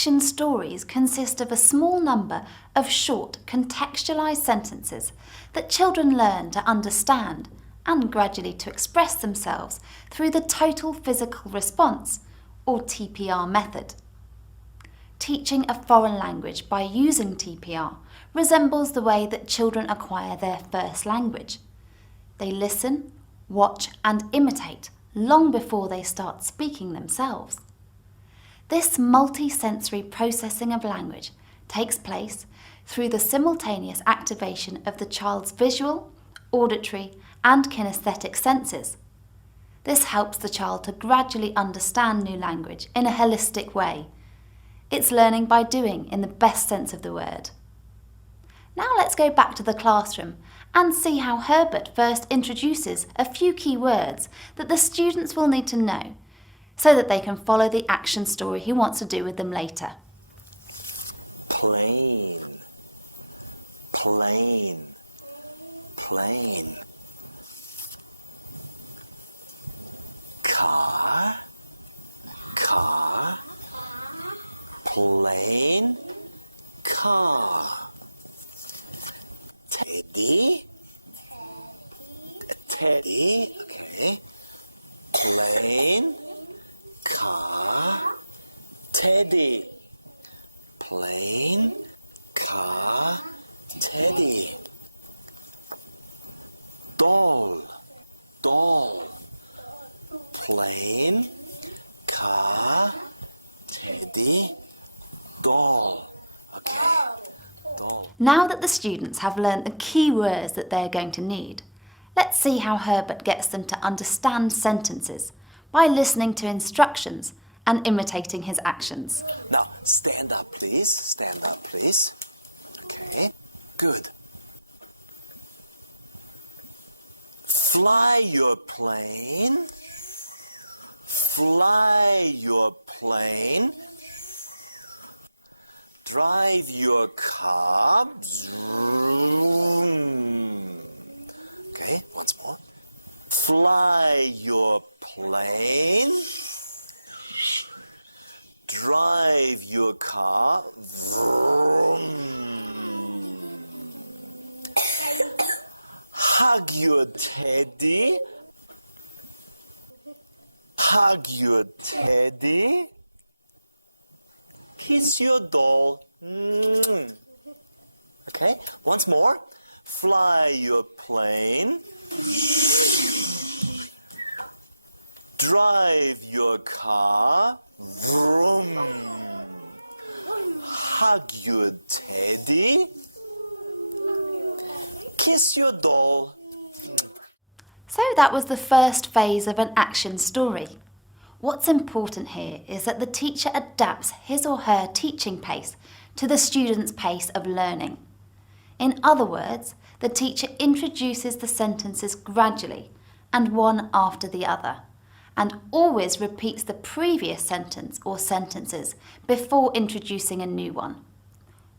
Action stories consist of a small number of short, contextualised sentences that children learn to understand and gradually to express themselves through the total physical response, or TPR method. Teaching a foreign language by using TPR resembles the way that children acquire their first language. They listen, watch and imitate long before they start speaking themselves. This multi-sensory processing of language takes place through the simultaneous activation of the child's visual, auditory and kinesthetic senses. This helps the child to gradually understand new language in a holistic way. It's learning by doing in the best sense of the word. Now let's go back to the classroom and see how Herbert first introduces a few key words that the students will need to know so that they can follow the action story he wants to do with them later. Plane, plane, plane. Car, car, plane, car. Teddy, teddy, okay. Plane, car, teddy. Plane, car, teddy. Doll, doll. Plane, car, teddy, doll. Okay, doll. Now that the students have learned the key words that they are going to need, let's see how Herbert gets them to understand sentences by listening to instructions and imitating his actions. Now, stand up, please. Stand up, please. Okay, good. Fly your plane. Fly your plane. Drive your car. Zoom. Okay, once more. Fly your plane. Drive your car. Vroom. Hug your teddy. Hug your teddy. Kiss your doll. Okay, once more. Fly your plane. Drive your car. Vroom. Hug your teddy. Kiss your doll. So that was the first phase of an action story. What's important here is that the teacher adapts his or her teaching pace to the student's pace of learning. In other words, the teacher introduces the sentences gradually and one after the other, and always repeats the previous sentence or sentences before introducing a new one.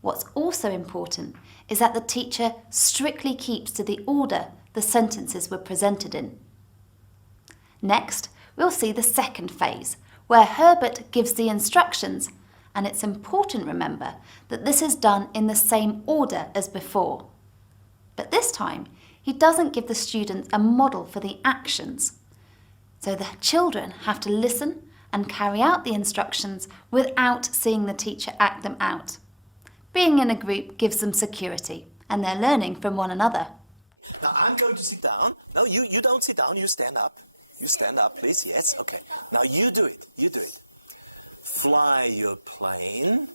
What's also important is that the teacher strictly keeps to the order the sentences were presented in. Next, we'll see the second phase, where Herbert gives the instructions, and it's important, remember, that this is done in the same order as before. But this time, he doesn't give the students a model for the actions. So the children have to listen and carry out the instructions without seeing the teacher act them out. Being in a group gives them security, and they're learning from one another. Now I'm going to sit down. No, you don't sit down, you stand up. You stand up, please, yes, okay. Now you do it, you do it. Fly your plane.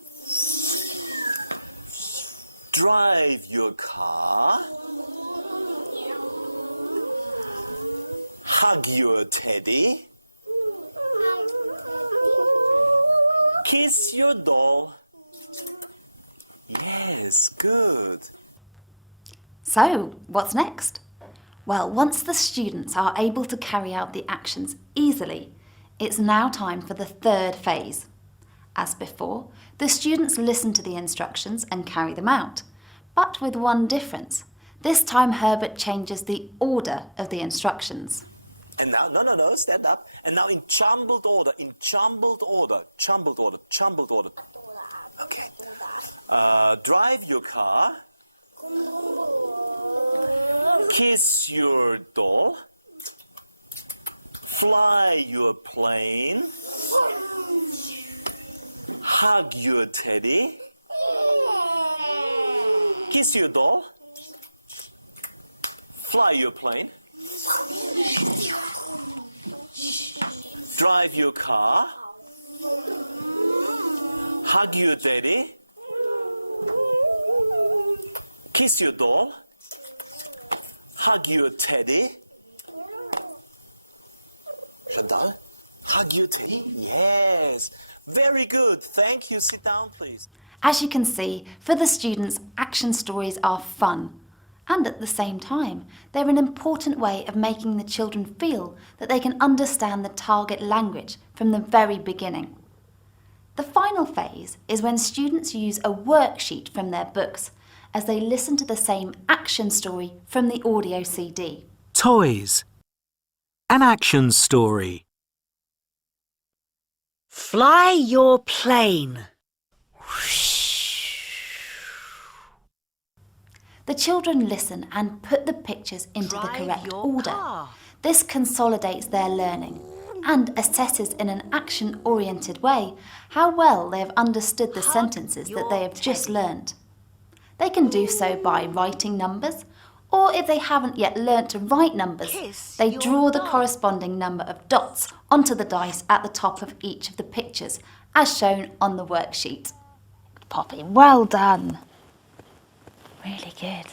Drive your car. Hug your teddy. Kiss your doll. Yes, good. So, what's next? Well, once the students are able to carry out the actions easily, it's now time for the third phase. As before, the students listen to the instructions and carry them out, but with one difference. This time Herbert changes the order of the instructions. And now, no, stand up. And now in jumbled order, jumbled order. Okay. Drive your car. Kiss your doll. Fly your plane. Hug your teddy. Kiss your doll. Fly your plane. Drive your car. Hug your daddy. Kiss your doll. Hug your teddy. Chantal, hug your teddy. Yes. Very good. Thank you. Sit down, please. As you can see, for the students, action stories are fun. And at the same time, they're an important way of making the children feel that they can understand the target language from the very beginning. The final phase is when students use a worksheet from their books as they listen to the same action story from the audio CD. Toys. An action story. Fly your plane. The children listen and put the pictures into the Drive correct your order. car. This consolidates their learning and assesses in an action-oriented way how well they have understood the Hug sentences that your they have just teddy. learnt. They can do so by writing numbers, or if they haven't yet learnt to write numbers, Kiss they your draw the doll. corresponding number of dots onto the dice at the top of each of the pictures, as shown on the worksheet. Poppy, well done. Really good.